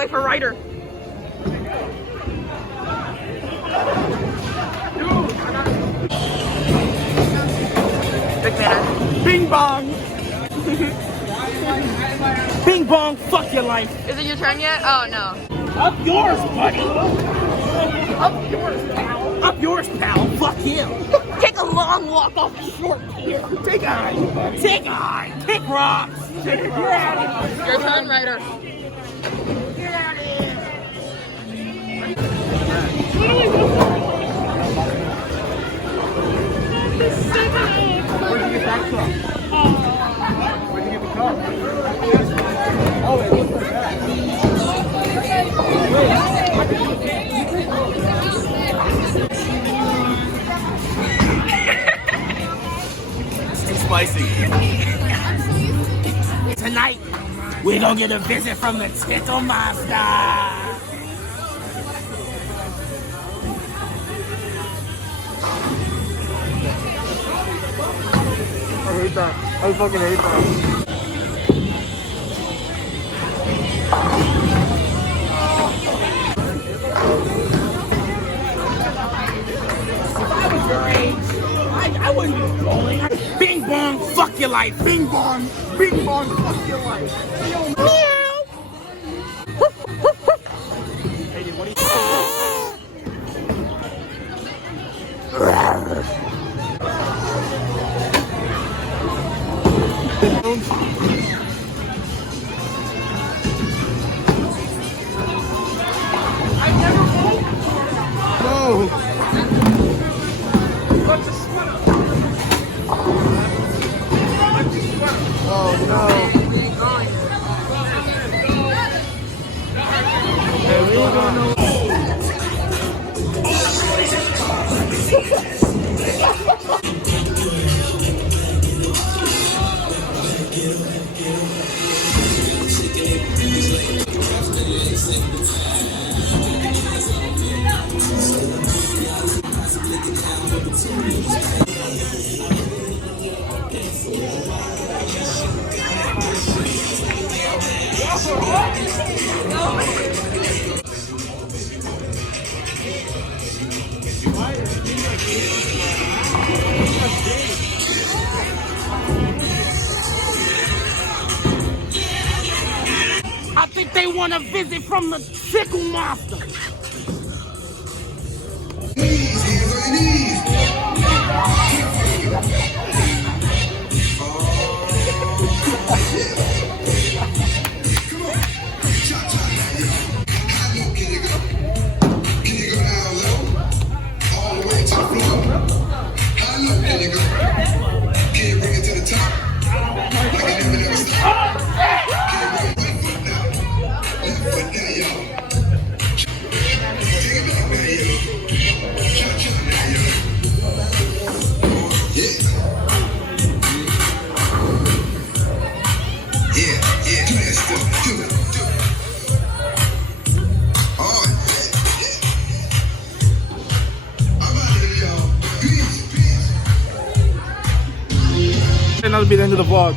wait for Ryder. Big man. Bing bong. Bing bong, fuck your life. Is it your turn yet? Oh no. Up yours, buddy. Up yours, pal. Up yours, pal. Fuck him. Take a long walk off the short pier. Take on. Take on. Kick rocks. Get out of here. Your turn, Ryder. Get out of here. Where'd you get that from? Where'd you get the cup? Oh, it looks like that. It's too spicy. Tonight, we're gonna get a visit from the Tittle Master. I hate that. I fucking hate that. I wouldn't be rolling. Bing bong, fuck your life. Bing bong, fuck your life. Meow. Hey, what Oh no. I think they want a visit from the Tickle Master. And that'll be the end of the vlog.